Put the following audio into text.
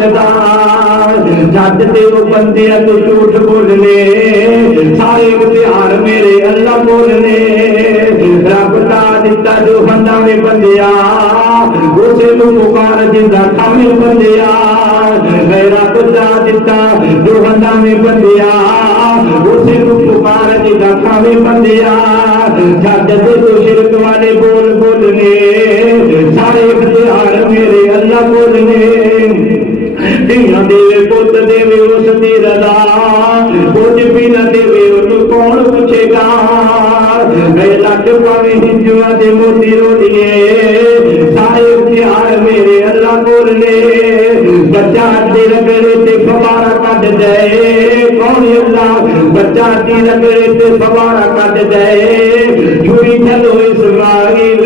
जट ते वो बंदे तो झूठ बोलने सारे इख्तियार मेरे अल्लाह बोलने रब दा दिता जो बंदा में बंदिया उसे नु पुकार जिंदा खामे बंदिया रब दा दिता जो बंदा में बंदिया उसे नु पुकार जिंदा खामे बंदिया जट ते तो शिरक वाले बोल बोलने सारे इख्तियार मेरे अल्लाह बोलने धिया देवे पुत देवे उसकी रजा कुछ भी न देवे उन्हें कौन पूछेगा गए लट पावे हिंजुआ दे मोती रोलिए सारे इख्तियार मेरे अल्लाह बोलने बच्चा अड्डी रगड़े ते फवारा कट जाए कौन अल्लाह बच्चा अड्डी रगड़े ते फवारा कट जाए छुरी चलो इस्माइल